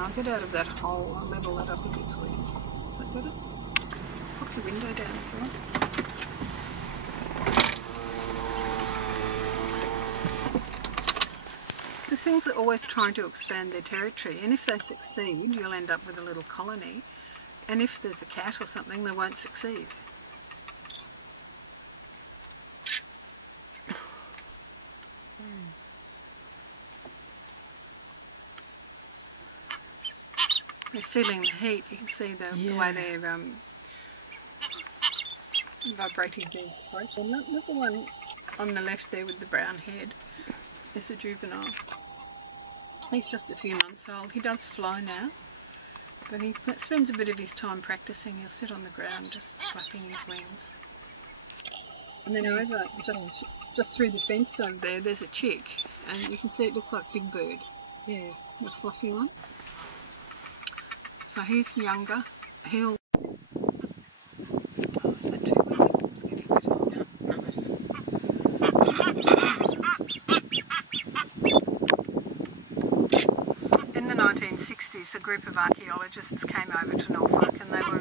I'll get out of that hole. I'll level that up a bit for you. Is that better? Pop the window down if you want. So things are always trying to expand their territory, and if they succeed, you'll end up with a little colony. And if there's a cat or something, they won't succeed. They're feeling the heat. You can see the way they're vibrating their throat. And look, the one on the left there with the brown head is a juvenile. He's just a few months old. He does fly now, but he spends a bit of his time practicing. He'll sit on the ground just flapping his wings. And then over, just through the fence over there, there's a chick, and you can see it looks like Big Bird. Yes, the fluffy one. So he's younger. He'll... Oh, is that too windy? It's getting a bit hot. Nice. In the 1960s, a group of archaeologists came over to Norfolk, and they were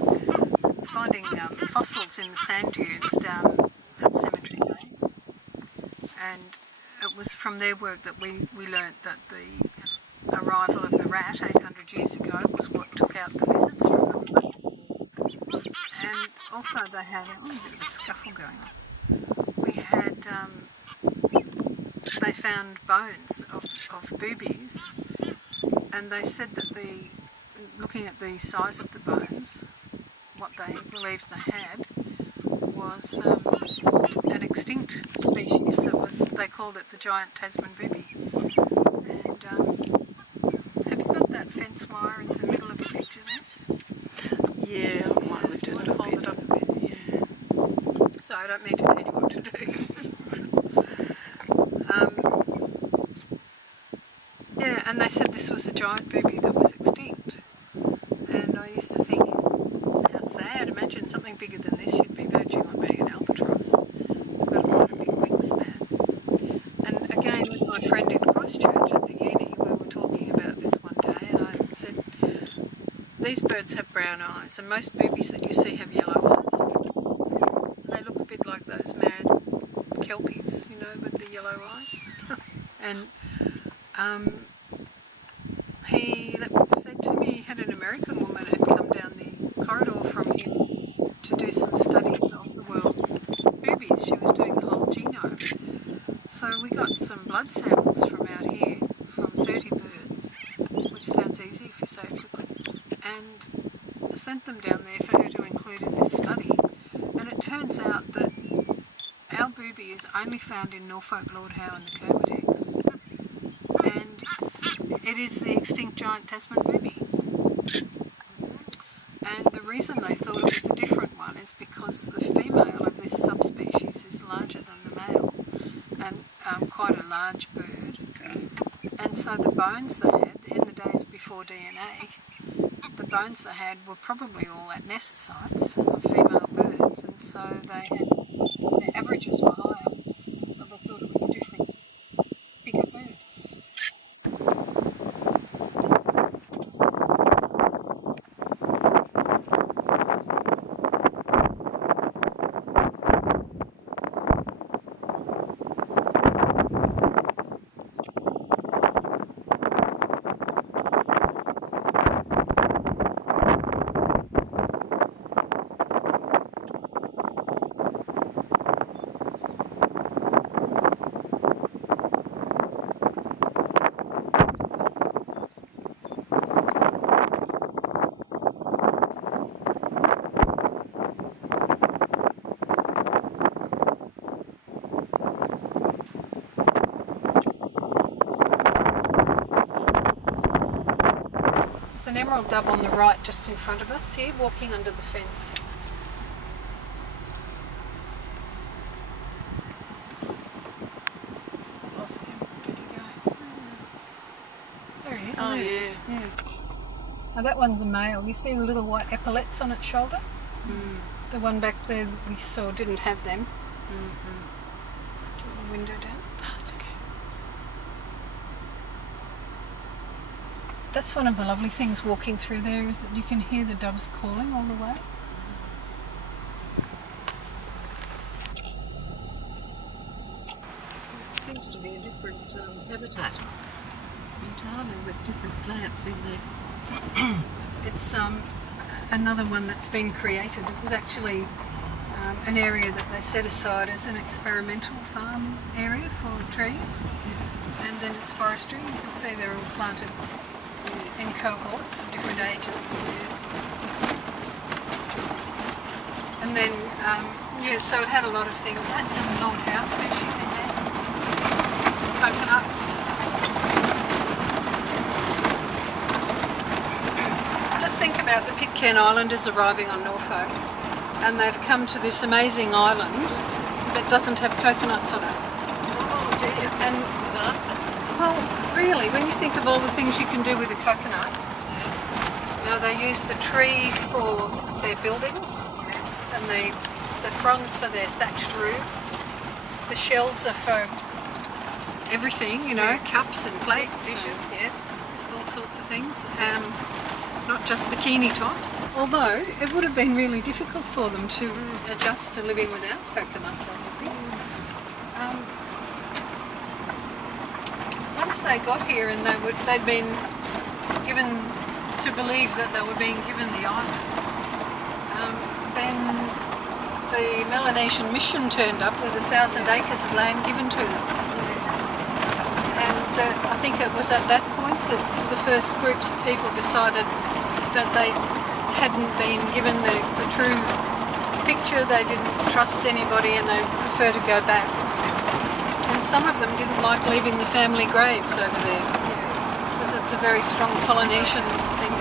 finding fossils in the sand dunes down at Cemetery Bay. And it was from their work that we learnt that the arrival of the rat 800 years ago was what took out the lizards from Norfolk. And also they had a bit of a scuffle going on. We had, they found bones of boobies, and they said that looking at the size of the bones, what they believed they had was an extinct species that was, they called it the giant Tasman booby. And have you got that fence wire in the middle of the picture there? Yeah, I might lift it a little bit. Hold it up a bit. Yeah. So I don't mean to tell you what to do. Yeah, and they said this was a giant booby that was extinct. And I used to think, how sad, imagine something bigger than this, you'd be verging on being an albatross. They've got quite a big wingspan. And again, with my friend in Christchurch at the uni, we were talking about this one day, and I said, these birds have brown eyes, and most boobies that you see have yellow eyes. And they look a bit like those mad kelpies, you know, with the yellow eyes. And he said to me he had an American woman who had come down the corridor from him to do some studies of the world's boobies. She was doing the whole genome. So we got some blood samples from out here, from 30 birds, which sounds easy if you say it quickly, and sent them down there for her to include in this study. And it turns out that our booby is only found in Norfolk, Lord Howe and the Kermadecks. And it is the extinct giant Tasman booby. And the reason they thought it was a different one is because the female of this subspecies is larger than the male, and quite a large bird. And so the bones they had, in the days before DNA, the bones they had were probably all at nest sites of female birds, and so they had, their averages were higher, so they thought it was a different, bigger bird. An emerald dove on the right just in front of us here, walking under the fence. Lost him. Where did he go? There he is. Oh, yeah. Now that one's a male. You see the little white epaulets on its shoulder? Mm. The one back there we saw didn't have them. Get the window down. Oh, it's okay. That's one of the lovely things walking through there, is that you can hear the doves calling all the way. It seems to be a different habitat entirely, with different plants in there. It's another one that's been created. It was actually an area that they set aside as an experimental farm area for trees, and then it's forestry. You can see they're all planted in cohorts of different ages. And then, yeah, so it had a lot of things. It had some Lord Howe species in there, some coconuts. Just think about the Pitcairn Islanders arriving on Norfolk, and they've come to this amazing island that doesn't have coconuts on it. Oh dear, And disaster. well, really, when you think of all the things you can do with a coconut, you know, they use the tree for their buildings, and the fronds for their thatched roofs. The shells are for everything, you know, cups and plates, Dishes, yes. all sorts of things. Not just bikini tops. Although it would have been really difficult for them to adjust to living without coconuts, I would think. Once they got here and they'd been given to believe that they were being given the island, then the Melanesian mission turned up with 1,000 acres of land given to them. And I think it was at that point that the first groups of people decided that they hadn't been given the true picture. They didn't trust anybody and they prefer to go back. And some of them didn't like leaving the family graves over there, because it's a very strong Polynesian thing.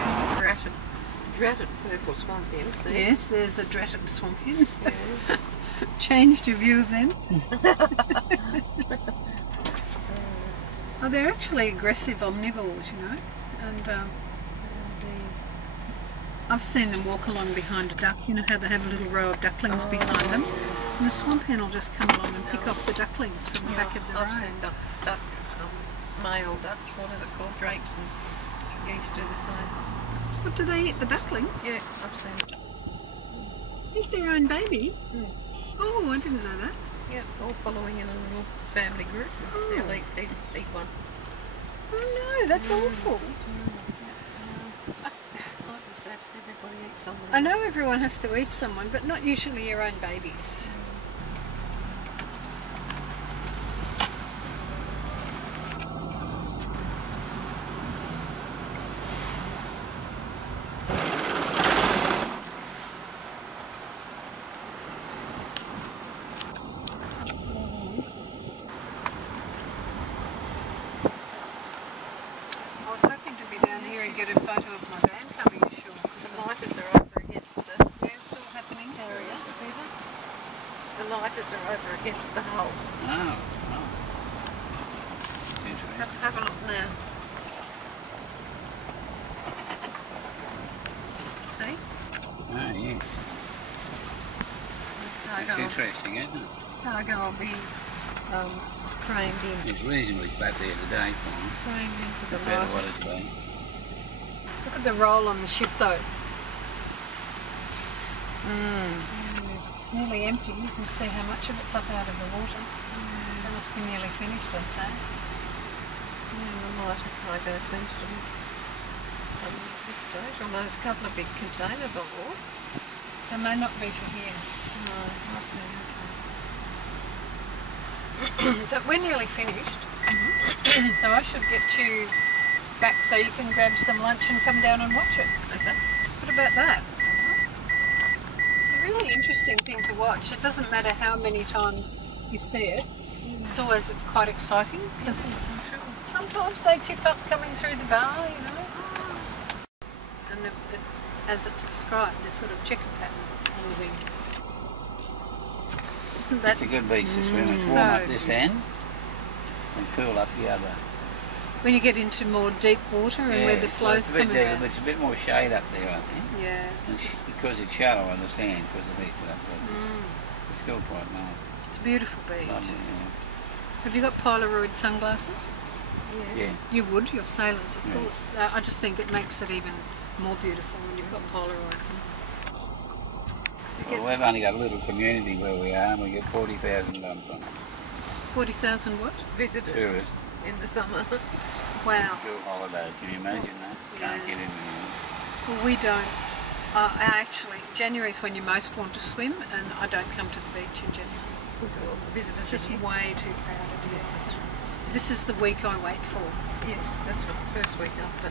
Dratted purple swamp hens there. Yes, there's a dratted swamp hen. Changed your view of them. Oh, they're actually aggressive omnivores, you know, and I've seen them walk along behind a duck. You know how they have a little row of ducklings behind them? And the swamp hen will just come along and pick off the ducklings from the back of the row. I've seen male ducks, what is it called, drakes and geese do the same. What, do they eat the ducklings? Yeah, I've seen it. Eat their own babies? Mm. Oh, I didn't know that. Yeah, all following in a little family group. Oh. They'll eat one. Oh no, that's awful. Like I said, everybody eats someone. I know everyone has to eat someone, but not usually your own babies. I was hoping to be down here and get a photo of my van coming ashore. The lighters are over against the Yeah, it's all happening. area, Peter. The lighters are over against the hull. Oh, oh. It's interesting. Have a look now. See? Oh, yeah. It's interesting, isn't it? Cargo will be craned in. It's reasonably flat there today for me. Craned into the Compared to what lighters. it's been. Look at the roll on the ship though. It's nearly empty. You can see how much of it's up out of the water. It must be nearly finished, I'd say. Yeah, the lighter cargo seems to be at this stage. Although there's a couple of big containers on board. They may not be for here. No, I see. But we're nearly finished. So I should get you back so you can grab some lunch and come down and watch it. Okay. What about that? It's a really interesting thing to watch. It doesn't matter how many times you see it. It's always quite exciting because sometimes they tip up coming through the bar, you know. And as it's described, a sort of checker pattern moving. Isn't that It's a good beach to swim in. so Warm up this end and cool up the other. when you get into more deep water and where the it's flow's a bit coming deeper, around? but it's a bit more shade up there, I think. Yeah, And it's just because it's shallow on the sand, because it heats it up there. It's still quite nice. it's a beautiful beach. Lovely, yeah. Have you got Polaroid sunglasses? Yes. Yeah. You would, you're sailors, of Yeah. course. I just think it makes it even more beautiful when you've got Polaroids. Well, we've only got a little community where we are, and we get 40,000 on 40,000 what? Visitors tourists. in the summer. Wow. School holidays, can you imagine that? Can't Yeah. get in there. Well, we don't. Actually, January is when you most want to swim, and I don't come to the beach in January. Because all the visitors It's just are here. way too crowded. Yes. This is the week I wait for. Yes, that's right. First week after.